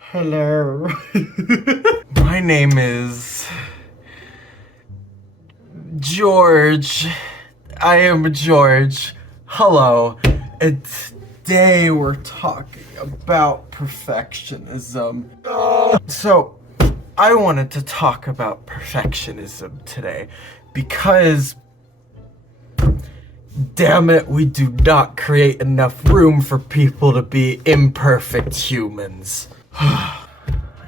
Hello. My name is George. I am George. Hello. And today we're talking about perfectionism. So, I wanted to talk about perfectionism today because, damn it, we do not create enough room for people to be imperfect humans. I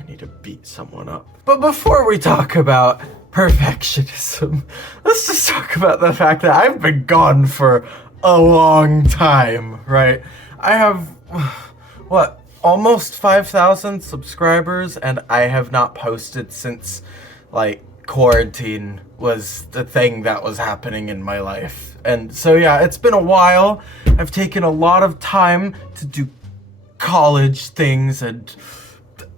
need to beat someone up. But before we talk about perfectionism, let's just talk about the fact that I've been gone for a long time, right? I have, what, almost 5,000 subscribers, and I have not posted since, like, quarantine was the thing that was happening in my life. And so yeah, it's been a while. I've taken a lot of time to do college things and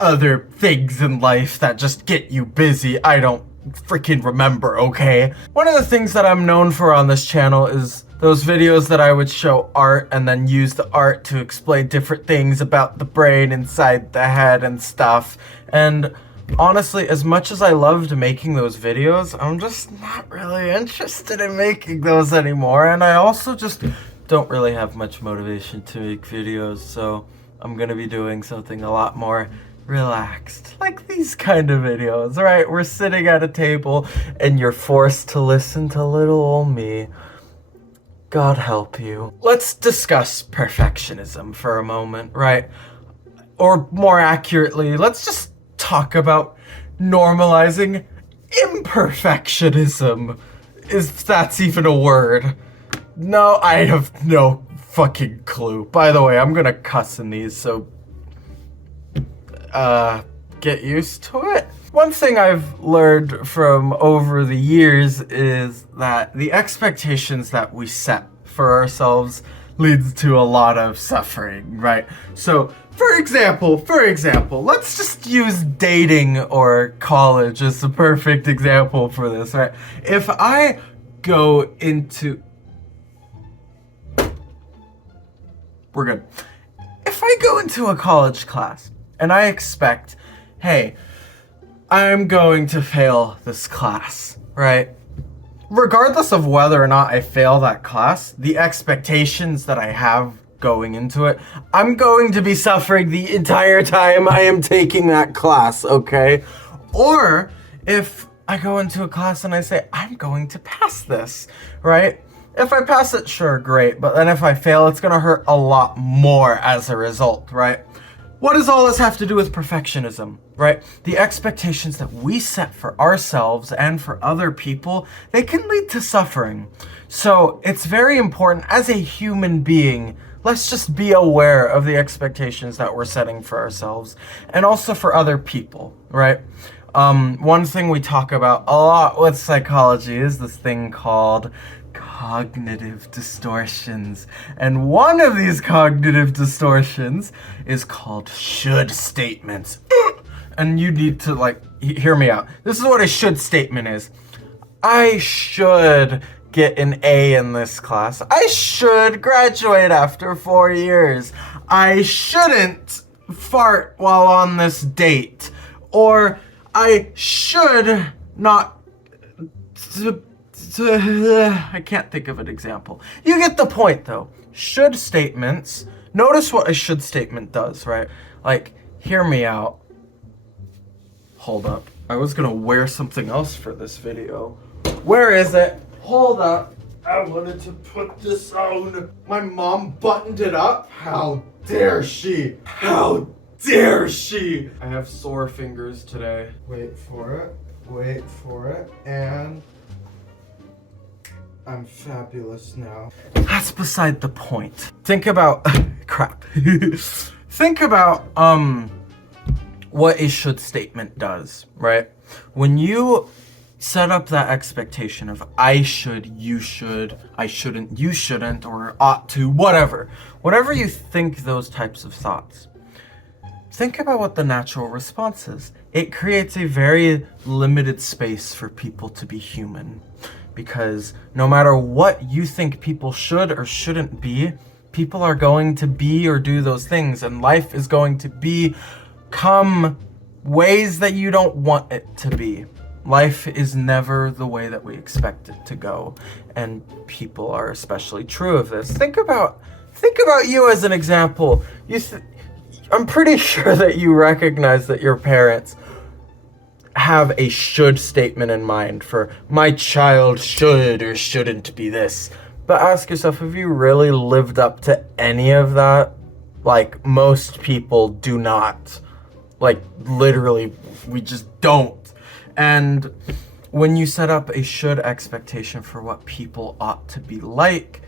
other things in life that just get you busy. I don't freaking remember, okay? One of the things that I'm known for on this channel is those videos that I would show art and then use the art to explain different things about the brain inside the head and stuff. And honestly, as much as I loved making those videos, I'm just not really interested in making those anymore. And I also just don't really have much motivation to make videos, so I'm gonna be doing something a lot more relaxed, like these kind of videos, right? We're sitting at a table and you're forced to listen to little old me. God help you. Let's discuss perfectionism for a moment, right? Or more accurately, let's just talk about normalizing imperfectionism, if that's even a word. No, I have no fucking clue. By the way, I'm gonna cuss in these, so get used to it. One thing I've learned from over the years is that the expectations that we set for ourselves leads to a lot of suffering, right? So, for example, let's just use dating or college as the perfect example for this, right? If I go into... We're good. If I go into a college class and I expect, hey, I'm going to fail this class, right? Regardless of whether or not I fail that class, the expectations that I have going into it, I'm going to be suffering the entire time I am taking that class, okay? Or if I go into a class and I say, I'm going to pass this, right? If I pass it, sure, great. But then if I fail, it's gonna hurt a lot more as a result, right? What does all this have to do with perfectionism, right? The expectations that we set for ourselves and for other people, they can lead to suffering. So it's very important as a human being, let's just be aware of the expectations that we're setting for ourselves and also for other people, right? One thing we talk about a lot with psychology is this thing called cognitive distortions. And one of these cognitive distortions is called should statements. And you need to, like, hear me out. This is what a should statement is. I should get an A in this class. I should graduate after 4 years. I shouldn't fart while on this date. Or I should not... I can't think of an example. You get the point, though. Should statements, notice what a should statement does, right? Like, hear me out. Hold up. I was gonna wear something else for this video. Where is it? Hold up. I wanted to put this on. My mom buttoned it up. How dare she? How dare she? I have sore fingers today. Wait for it, and... I'm fabulous now. That's beside the point. Think about, crap. Think about, what a should statement does, right? When you set up that expectation of I should, you should, I shouldn't, you shouldn't, or ought to, whatever. Whatever you think those types of thoughts, think about what the natural response is. It creates a very limited space for people to be human. Because no matter what you think people should or shouldn't be, People are going to be or do those things, and life is going to become ways that you don't want it to be. Life is never the way that we expect it to go, and people are especially true of this. Think about you as an example. I'm pretty sure that you recognize that your parents have a should statement in mind for my child should or shouldn't be this. But ask yourself, have you really lived up to any of that? Like, most people do not. Like, literally, we just don't. And when you set up a should expectation for what people ought to be like,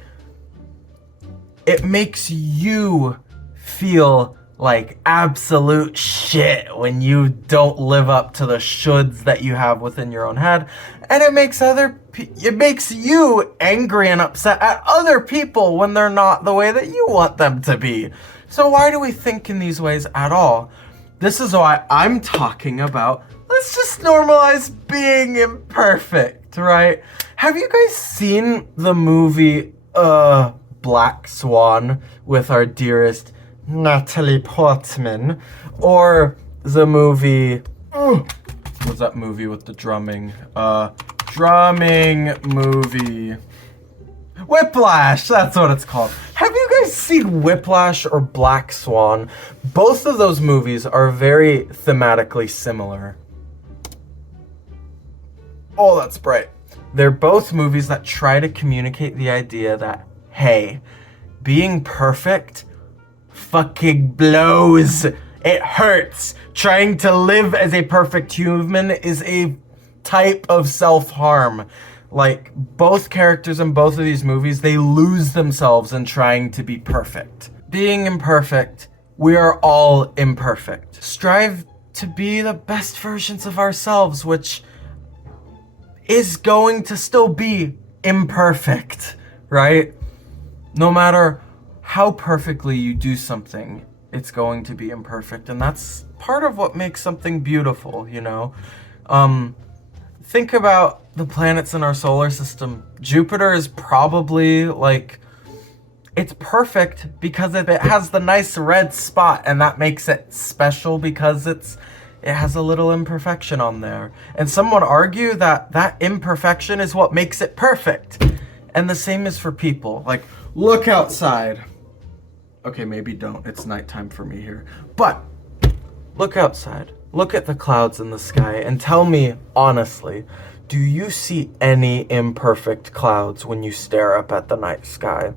it makes you feel like absolute shit when you don't live up to the shoulds that you have within your own head, and it makes you angry and upset at other people when they're not the way that you want them to be. So why do we think in these ways at all? This is why I'm talking about, let's just normalize being imperfect, right? Have you guys seen the movie Black Swan with our dearest Natalie Portman, or the movie, what's that movie with the drumming movie? Whiplash, that's what it's called. Have you guys seen Whiplash or Black Swan? Both of those movies are very thematically similar. Oh, that's bright. They're both movies that try to communicate the idea that, hey, being perfect fucking blows. It hurts. Trying to live as a perfect human is a type of self-harm. Like, both characters in both of these movies, they lose themselves in trying to be perfect. Being imperfect, we are all imperfect. Strive to be the best versions of ourselves, which is going to still be imperfect, right? No matter how perfectly you do something, it's going to be imperfect, and that's part of what makes something beautiful, you know? Think about the planets in our solar system. Jupiter is probably, like, it's perfect because it has the nice red spot, and that makes it special because it has a little imperfection on there. And some would argue that that imperfection is what makes it perfect. And the same is for people. Like, look outside. Okay, maybe don't. It's nighttime for me here. But look outside. Look at the clouds in the sky and tell me honestly, do you see any imperfect clouds when you stare up at the night sky?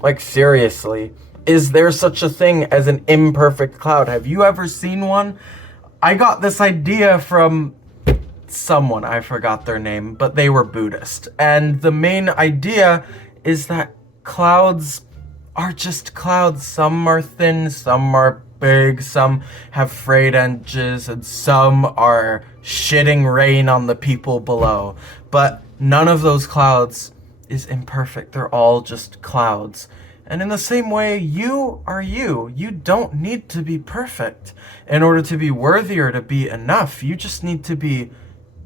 Like, seriously, is there such a thing as an imperfect cloud? Have you ever seen one? I got this idea from someone, I forgot their name, but they were Buddhist. And the main idea is that clouds are just clouds. Some are thin, some are big, some have frayed edges, and some are shitting rain on the people below. But none of those clouds is imperfect. They're all just clouds. And in the same way, you are you. You don't need to be perfect in order to be worthy or to be enough. You just need to be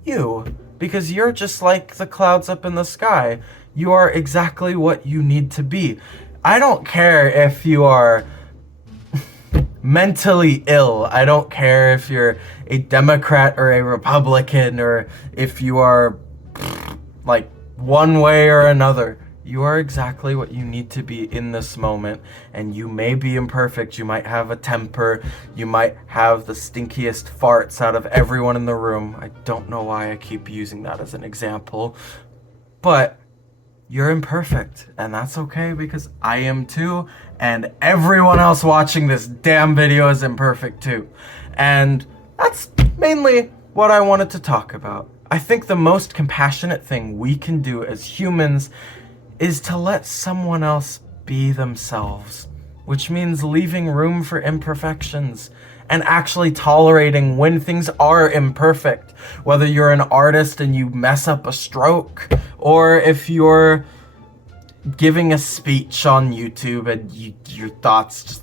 you, because you're just like the clouds up in the sky. You are exactly what you need to be. I don't care if you are mentally ill. I don't care if you're a Democrat or a Republican, or if you are like one way or another. You are exactly what you need to be in this moment, and you may be imperfect. You might have a temper. You might have the stinkiest farts out of everyone in the room. I don't know why I keep using that as an example, but you're imperfect, and that's okay, because I am too, and everyone else watching this damn video is imperfect too. And that's mainly what I wanted to talk about. I think the most compassionate thing we can do as humans is to let someone else be themselves, which means leaving room for imperfections and actually tolerating when things are imperfect. Whether you're an artist and you mess up a stroke, or if you're giving a speech on YouTube and your thoughts,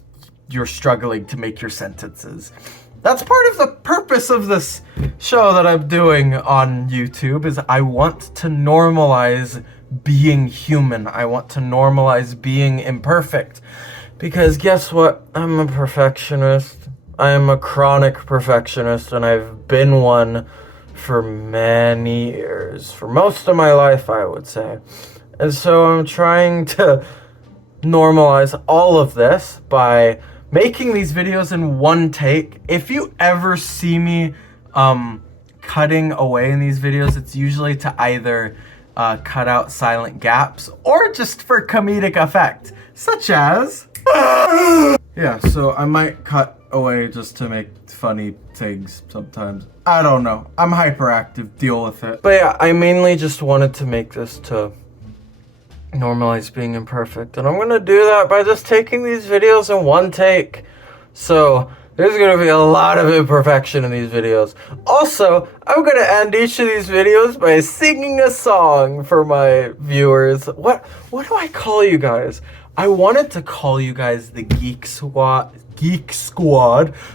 you're struggling to make your sentences. That's part of the purpose of this show that I'm doing on YouTube, is I want to normalize being human. I want to normalize being imperfect. Because guess what? I'm a perfectionist. I am a chronic perfectionist, and I've been one for many years. For most of my life, I would say. And so I'm trying to normalize all of this by making these videos in one take. If you ever see me cutting away in these videos, it's usually to either cut out silent gaps or just for comedic effect, such as yeah, so I might cut away just to make funny things sometimes. I don't know. I'm hyperactive. Deal with it. But yeah, I mainly just wanted to make this to normalize being imperfect, and I'm gonna do that by just taking these videos in one take. So there's gonna be a lot of imperfection in these videos. Also, I'm gonna end each of these videos by singing a song for my viewers. What do I call you guys? I wanted to call you guys the Geek Squad,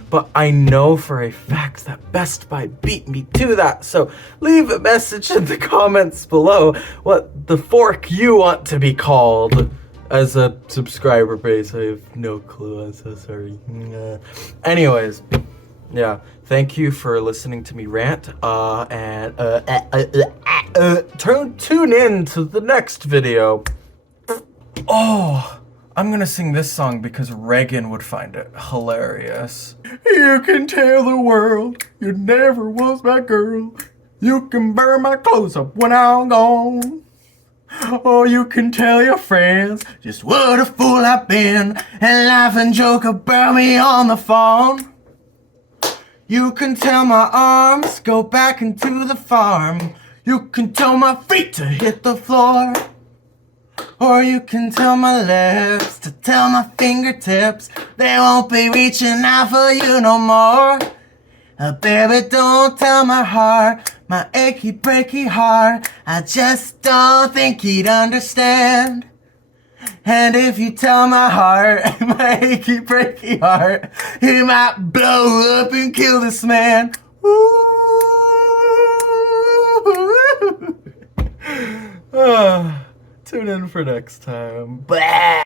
but I know for a fact that Best Buy beat me to that. So leave a message in the comments below what the fork you want to be called. As a subscriber base, I have no clue. I'm so sorry. Anyways, yeah, thank you for listening to me rant. And tune in to the next video. Oh, I'm gonna sing this song because Reagan would find it hilarious. You can tell the world you never was my girl. You can burn my clothes up when I'm gone. Or you can tell your friends just what a fool I've been and laugh and joke about me on the phone. You can tell my arms go back into the farm. You can tell my feet to hit the floor. Or you can tell my lips to tell my fingertips they won't be reaching out for you no more. Baby, don't tell my heart, my achy, breaky heart. I just don't think he'd understand. And if you tell my heart, my achy, breaky heart, he might blow up and kill this man. Tune in for next time. Blah.